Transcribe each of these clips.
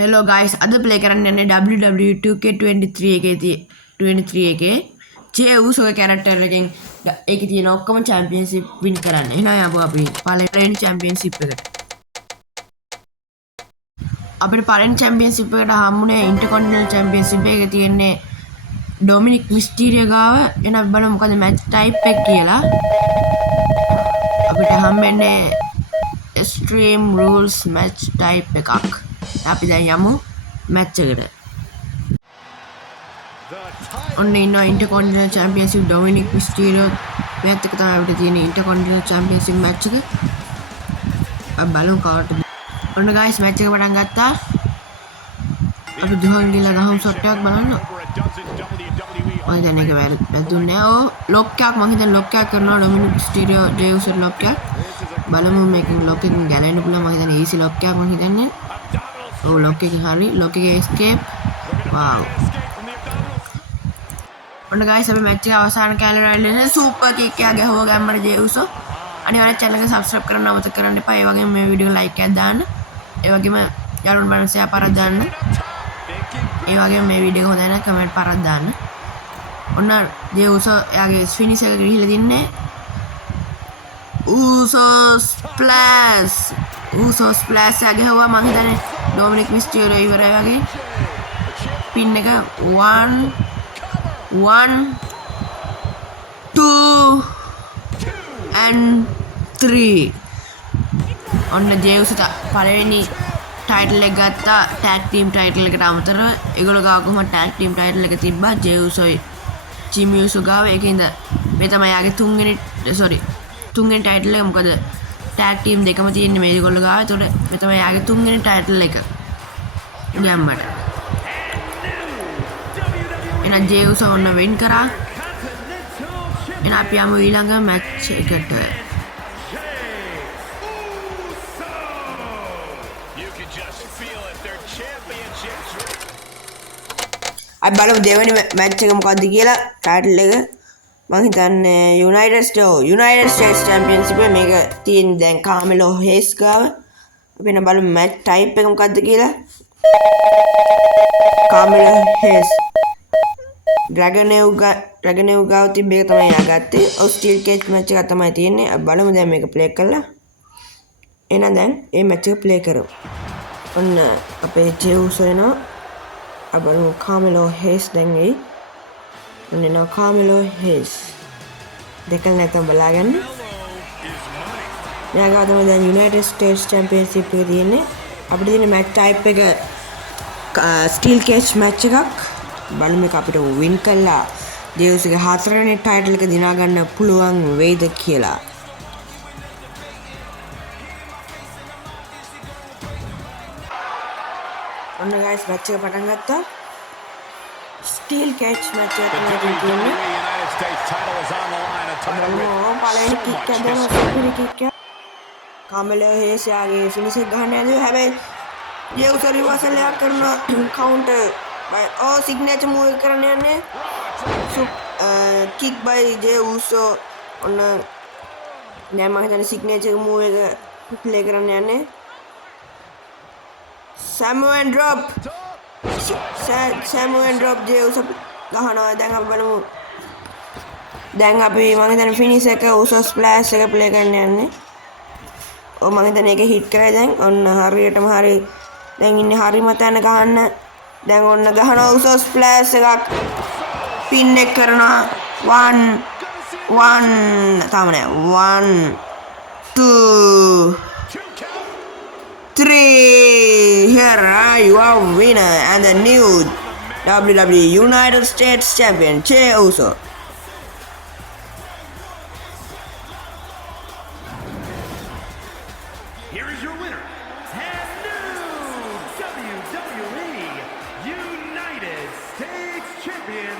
Hello guys, අද play කරන්න යන්නේ WWE 2K23 එකේ ජේ උසෝ කැරක්ටර් එකෙන් ඒකේ තියෙන ඔක්කොම චැම්පියන්ෂිප් වින් කරන්න. එහෙනම් යමු අපි පළවෙනි චැම්පියන්ෂිප් එකට. අපිට පළවෙනි චැම්පියන්ෂිප් එකට හම්බුනේ ඉන්ටර්කොන්ටිනන්ටල් චැම්පියන්ෂිප් එකේ තියෙන්නේ ඩොමිනික් මිස්ටීරියෝ ගාව. එහෙනම් අපි බලමු මොකද මැච් ටයිප් එක කියලා. අපිට හම්බෙන්නේ Extreme Rules match type එකක්. අපි දැන් යමු මැච් එකට. ඔන්න ඉන්නවා ඉන්ටර්කොන්ටිනන්ටල් චැම්පියන්ෂිප් ඩොමිනික් මිස්ටීරියෝ මේත් එක තමයි අපිට තියෙන ඉන්ටර්කොන්ටිනන්ටල් චැම්පියන්ෂිප් මැච් එක. අපි බලමු කවුරුද. ඔන්න ගයිස් මැච් එක පටන් ගත්තා. අපි දුහන් ගිහලා ගහමු ෂොට් එකක් බලන්න. ඔය දැන් එක වැදුන්නේ නැහැ. ඕ ලොක් එකක් මම හිතන්නේ ලොක් එකක් කරනවා ඩොමිනික් මිස්ටීරියෝ ජේ උසෝ ලොක් එකක්. බලමු මේකෙන් ලොක් එකකින් ගැලවෙන්න පුළුවන් මම හිතන්නේ ඊසි ලොක් එකක් මම හිතන්නේ. ඔව් ලොක් එකකින් හරි ලොක් එකේ escape. wow. ඔන්න ගයිස් අපි මැච් එක අවසාන කැලේ රයිල්ලේ සුපර් කික් එකක් ගැහුවා ගැම්මර ජේ උසෝ. අනිවාර්යෙන් channel එක subscribe කරන්න අමතක කරන්න එපා. ඒ වගේම මේ වීඩියෝ like එකක් දාන්න. ඒ වගේම යාළුවන්ට බලන්න share පාරක් දාන්න. ඒ වගේම මේ වීඩියෝ එක හොඳ නම් comment පාරක් දාන්න. ඔන්න ජේ උසෝ එයාගේ finish එක ගිහිල්ලා දින්නේ. Uso splash එක ගැහුවා මං හිතන්නේ ඩොමිනික් මිස්ටීරියෝ ඉවරයි වගේ. පින් එක 1 2 and 3. ඔන්න ජේ උසෝ පළවෙනි ටයිටල් එක ගත්තා ටැග් ටීම් ටයිටල් එකට අමතරව. ඒගොල්ලෝ ගාව කොහොමද ටැග් ටීම් ටයිටල් එක තිබ්බා ජේ උසෝයි ජිමි උසෝ ගාව. ඒකින්ද මේ තමයි යාගේ තුන්වෙනි ටයිටල් එක. මොකද ටැග් ටීම් දෙකම තියෙන්නේ මේගොල්ලෝ ගාව. ඒතකොට මේ තමයි යාගේ තුන්වෙනි ටයිටල් එක ගැම්මට. එහෙනම් ජේ උසෝ ඔන්න වින් කරා. එහෙනම් අපි යමු ඊළඟ මැච් එකට. අපි බලමු දෙවෙනි මැච් එක මොකද්ද කියලා. ටයිටල් එක මං හිතන්නේ යුනයිටඩ් ස්ටේට්ස් චැම්පියන්ෂිප් එක මේක තියෙන දැන් කාමෙලෝ හේස් ගාව. අපි එන බලමු මැච් ටයිප් එක මොකද්ද කියලා. කාමෙලෝ හේස් ඩ්‍රැගනෙව් ගාව තිබ්බ එක තමයි යා ගත්තේ. ඔව් ස්ටීල් කේජ් මැච් එක තමයි තියෙන්නේ. අපි බලමු දැන් මේක ප්ලේ කරලා. එහෙනම් දැන් මේ මැච් එක ප්ලේ කරමු. ඔන්න අපේ ජේ උසෝ එනවා. අපි බලමු කාමෙලෝ හේස් දැන් එයි. ඔන්න එනවා කාමෙලෝ හේස්. දෙකල් නැතම බලාගන්න. මෙයා ගාව තමයි දැන් යුනයිටඩ් ස්ටේට්ස් චැම්පියන්ෂිප් එක තියෙන්නේ. අපිට තියෙන මැච් ටයිප් එක ස්ටීල් කේජ් මැච් එකක්. බලමු මේක අපිට වින් කළා ජේ උසෝගේ හතරවෙනි ටයිටල් එක දිනා ගන්න පුළුවන් වෙයිද කියලා. ඔන්න ගයිස් මැච් එක පටන් ගත්තා. ස්ටීල් කේජ් මැච් එක තමයි තියෙන්නේ. පළවෙනි කික් එක දෙනවා සුපිරි කික් එක. කාමෙලෝ හේස් යාගේ ෆිනිෂ් එක ගහන්න යනවා. හැබැයි ජේ උසෝ රිවර්සල් එකක් කරන කවුන්ටර් signature move කරන්න යන්නේ. kick by Jey Uso. ඔන්න දැන් මම හිතන්නේ signature move එක ප්ලේ කරන්න යන්නේ. Samoan drop ජේ උසෝ ගහනවා. දැන් අපි බලමු. දැන් අපි මම හිතන්නේ finish එක උසෝ splash එක ප්ලේ කරන්න යන්නේ. ඔව් මම හිතන්නේ ඒක hit කරයි දැන්. ඔන්න හරියටම හරි. දැන් ඉන්නේ හරිම තැන ගහන්න. දැන් ඔන්න ගහනවා උසෝ ස්ප්ලෑෂ් එකක්. පින් එක කරනවා 1 තාම නෑ 1 2 3. here are your winner and the new WWE United States Champion Jey Uso. Here is your winner and new WWE United States Champion,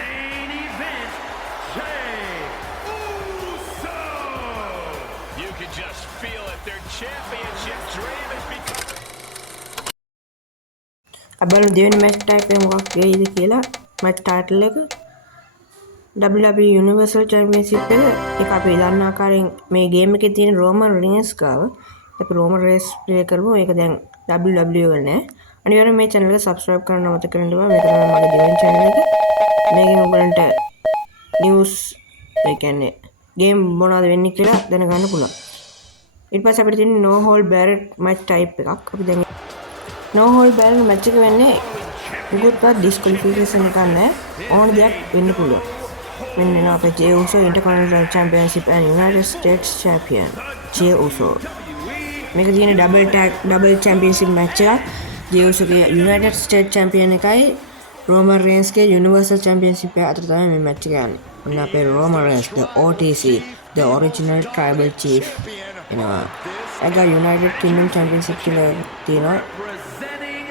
main event, Jey Uso. You can just feel it. Their championship dream has become. අපි බලමු දෙවෙනි match type එක මොකක් වෙයිද කියලා. Match title එක WWE Universal Championship එක අපි දන්න ආකාරයෙන් මේ ගේම් එකේ තියෙන රෝමන් රීන්ස් ගාව. අපි රෝමන් රේස් ප්ලේ කරමු. ඒක දැන් WWE වල නෑ. අනිවාර්යෙන් මේ channel එක subscribe කරන්න අමතක කරන්න එපා. මේක තමයි මගේ දෙවෙනි channel එක. මේකෙන් ඔයගලන්ට news ඒ කියන්නේ game මොනවද වෙන්නේ කියලා දැනගන්න පුළුවන්. ඊට පස්සේ අපිට තියෙන no hold barred match type එකක්. අපි දැන් no hold barred match එක වෙන්නේ උගුත්පත් disqualification එකක් නැහැ. ඕන දෙයක් වෙන්න පුළුවන්. මෙන්න එනවා අපේ Jey Uso Intercontinental Championship and United States Champion Jey Uso. මේක තියෙන double championship match එකක්. Jey Uso ගේ United States Champion එකයි Roman Reigns ගේ Universal Championship එක අතර තමයි මේ match එක යන්නේ. ඔන්න අපේ Roman Reigns the OTC the original tribal chief එනවා. ඒක United Kingdom Championship කියලා තියෙනවා. Representing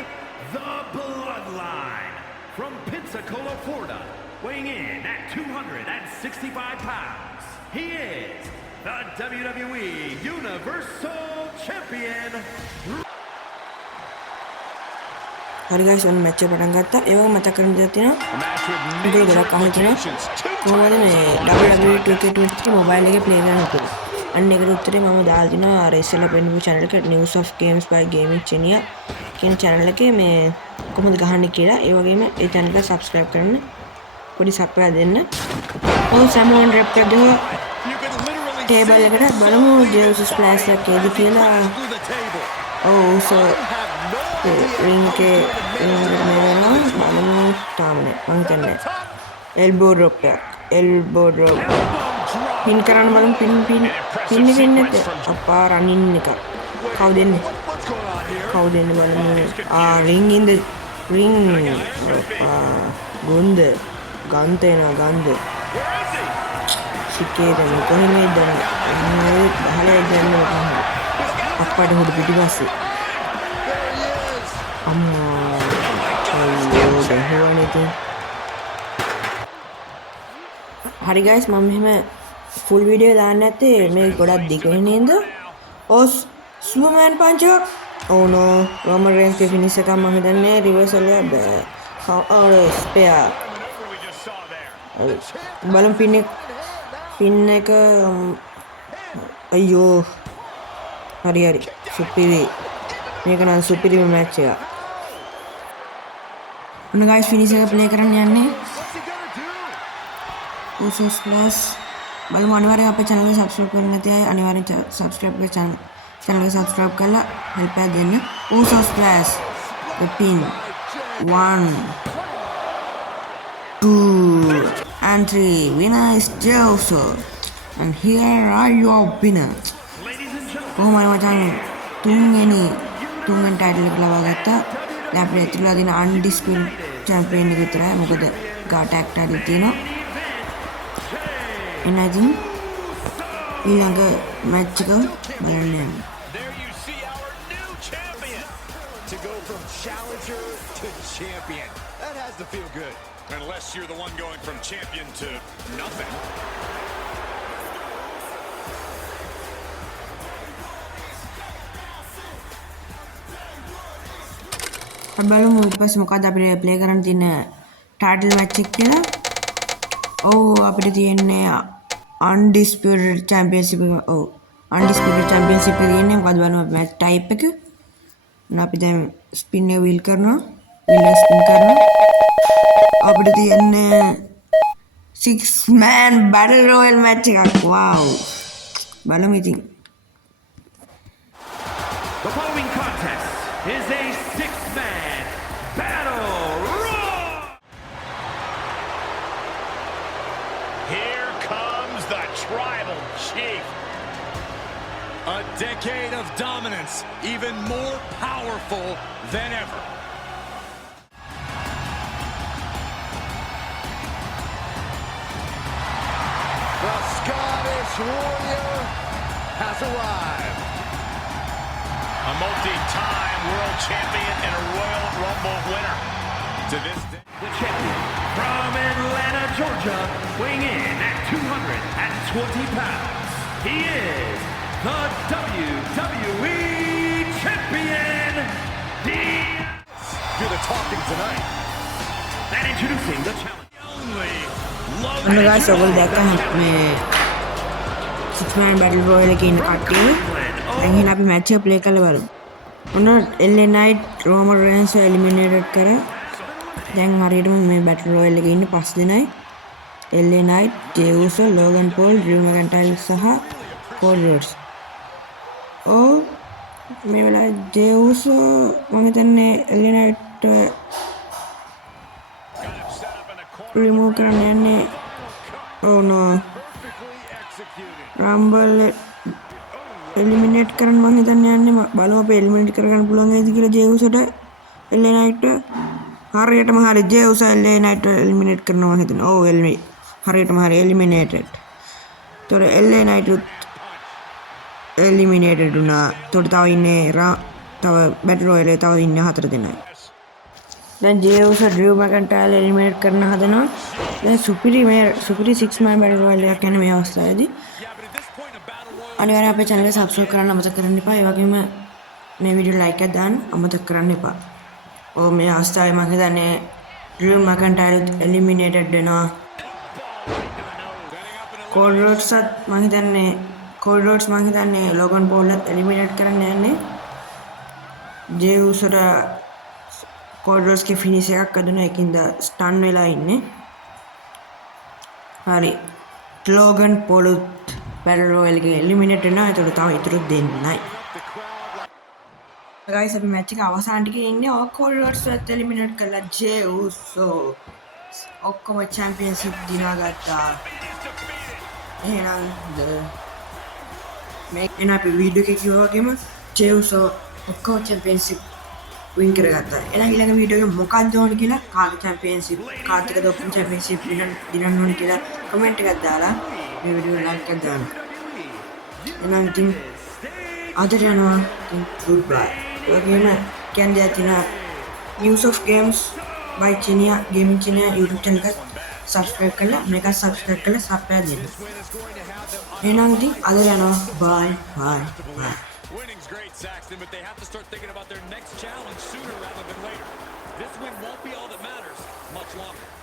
the Bloodline from Pensacola, Florida, weighing in at 265 pounds. He is the WWE Universal Champion. හරි guys ඔන්න match එක පටන් ගත්තා. ඒ වගේම මතක් කරගන්න දෙයක් තියෙනවා. ඒක ගොඩක් අහලා තියෙනවා. කොහොමද මේ WWE 2K23 mobile එකේ play කරන්න පුළුවන්. අන්න ඒකට උත්තරේ මම දාලා තිනවා අර ඉස්සෙල්ලා පෙන්නපු channel එක News of Games by Gaming Chania කියන channel එකේ මේ කොහොමද ගහන්නේ කියලා. ඒ වගේම ඒ channel එක subscribe කරන්න. පොඩි subscribe දෙන්න. ඔය සමෝන් රෙප් එක ගහලා table එකට බලමු Jey Uso splash එකක් ඒද කියලා. ඔව් so ring එකේ බලමු තාමනේ මං කියන්නේ elbow drop pin කරන්න බලමු pin එක අප්පා running එක කවුද එන්නේ බලමු ring in the ring ගන්ත සිකේද කොහේ දැන් බහලා දැන් අප්පාට හොඩ පිටිපස්සේ අම්මා අයියෝ දැහුවනේ ඉතින් හරි guys මම මෙහෙම full video දාන්න නැත්තේ මේ ගොඩක් දිග වෙන්නේ නේද ඔස් Superman punch oh no Roman Reigns ගේ finish එක මම හිතන්නේ reversal එක බෑ spare බලමු pin එක අයියෝ හරි superior මේක නම් superior match එකක් ඔන්න guys finish එක play කරන්න යන්නේ Uso Splash බලමු අනිවාර්යෙන් අපේ channel එක subscribe කරන්න නැති අය අනිවාර්යෙන් subscribe කරලා channel එක subscribe කරලා help එක දෙන්න Uso Splash the pin 1 2 and 3 winner is Jey Uso and here are your winners කොහොමද මචං තුන්වෙනි title එක ලබා ගත්තා දැන් අපිට ඇතුළේ දින undisputed champion එක විතරයි මොකද tag title තියෙනවා එනදී ඊළඟ match එක බලන්න යන්න There you see our new champion. To go from challenger to champion. That has to feel good. Unless you're the one going from champion to nothing. බලමු ඊට පස්සේ මොකද අපිට ප්ලේ කරන්න තියෙන ටයිටල් මැච් එක කියලා. ඔව් අපිට තියෙන්නේ undisputed championship එක. ඔව් undisputed championship එක තියෙන්නේ මොකද බලමු මැච් ටයිප් එක. අපි දැන් ස්පින් එක wheel කරනවා. wheel ස්පින් කරනවා. අපිට තියෙන්නේ 6 man battle royal match එකක්. wow. බලමු ඉතින්. The following contest is a 6-man battle royal. Here comes the tribal chief. A decade of dominance, even more powerful than ever. The Scottish Warrior has arrived. A multi-time world champion and a Royal Rumble winner. To this day, The champion from Atlanta, Georgia, weighing in at 220 pounds. He is the WWE Champion. do the talking tonight. And introducing the challenge. Only ඔන්න guys ඔයගොල්ලෝ දැක්කම මේ 6 man battle royal එකේ ඉන්න කට්ටිය දැන් එහෙනම් අපි match එක play කරලා බලමු ඔන්න LA Knight Roman Reigns එලිමිනේටඩ් කරා. දැන් හරියටම මේ බැටල් රොයල් එකේ ඉන්න 5 දෙනයි. LA Knight, Jey Uso, Logan Paul, Drew McIntyre සහ Cody Rhodes. මේ වෙලාවේ Jey Uso මම හිතන්නේ LA Knight රිමූව් කරන්න යන්නේ. no. Rumble එලිමිනේට් කරන්න මම හිතන්නේ යන්නේ බලමු අපි එලිමිනේට් කරගන්න පුළුවන් වේද කියලා Jey Usoට LA Knight හරියටම හරි Jey Uso LA Knight එලිමිනේට් කරනවා මම හිතන්නේ. හරියටම හරි එලිමිනේටඩ්. තොර LA Knight එලිමිනේටඩ් වුණා. තොර තව ඉන්නේ තව බැටල් රොයල් එකේ තව ඉන්නේ 4 දෙනයි. දැන් Jey Uso Drew McIntyre එලිමිනේට් කරන්න හදනවා. දැන් සුපිරි 6 man බැටල් රොයල් එකක් යන මේ අවස්ථාවේදී අනිවාර්යෙන් අපේ channel එක subscribe කරන්න අමතක කරන්න එපා. ඒ වගේම මේ වීඩියෝ like එකක් දාන්න අමතක කරන්න එපා. මේ අවස්ථාවේ මම හිතන්නේ Drew McIntyre එලිමිනේටඩ් වෙනවා. Cody Rhodes මම හිතන්නේ Logan Paul එලිමිනේට් කරන්න යන්නේ. Jey Usoට Cody Rhodes ගේ ෆිනිෂ් එකක් අදන එකකින්ද ස්ටන් වෙලා ඉන්නේ. හරි. Logan Paul බැටල් රොයල් එකේ එලිමිනේට් වෙනවා. ඒතකොට තව ඉතුරු දෙන්නයි. guys අපි මැච් එක අවසාන ටිකේ ඉන්නේ. Cody Rhodes එලිමිනේට් කළා Jey Uso. ඔක්කොම චැම්පියන්ෂිප් දිනා ගත්තා. එහෙනම් මේ අපි වීඩියෝ එකේ කිව්වා වගේම Jey Uso ඔක්කොම චැම්පියන්ෂිප් වින් කරගත්තා. ඊළඟ වීඩියෝ එකේ මොකක්ද ඕනේ කියලා කාගේ චැම්පියන්ෂිප් කාත් එකද ඔක්කොම චැම්පියන්ෂිප් දිනන්න ඕනේ කියලා කමෙන්ට් එකක් දාලා මේ වීඩියෝ ලයික් එකක් දාන්න. එහෙනම් ඉතින් අදට යනවා. good bye. ඒ වගේම කියන්නේ තියෙන News of Games by Chinia Gaming Chinia YouTube channel එක subscribe කරලා මේක subscribe කරලා subscribe දෙන්න. එහෙනම් ඉතින් අදට යනවා. bye. Winning's great, Saxton, but they have to start thinking about their next challenge sooner rather than later. This win won't be all that matters much longer.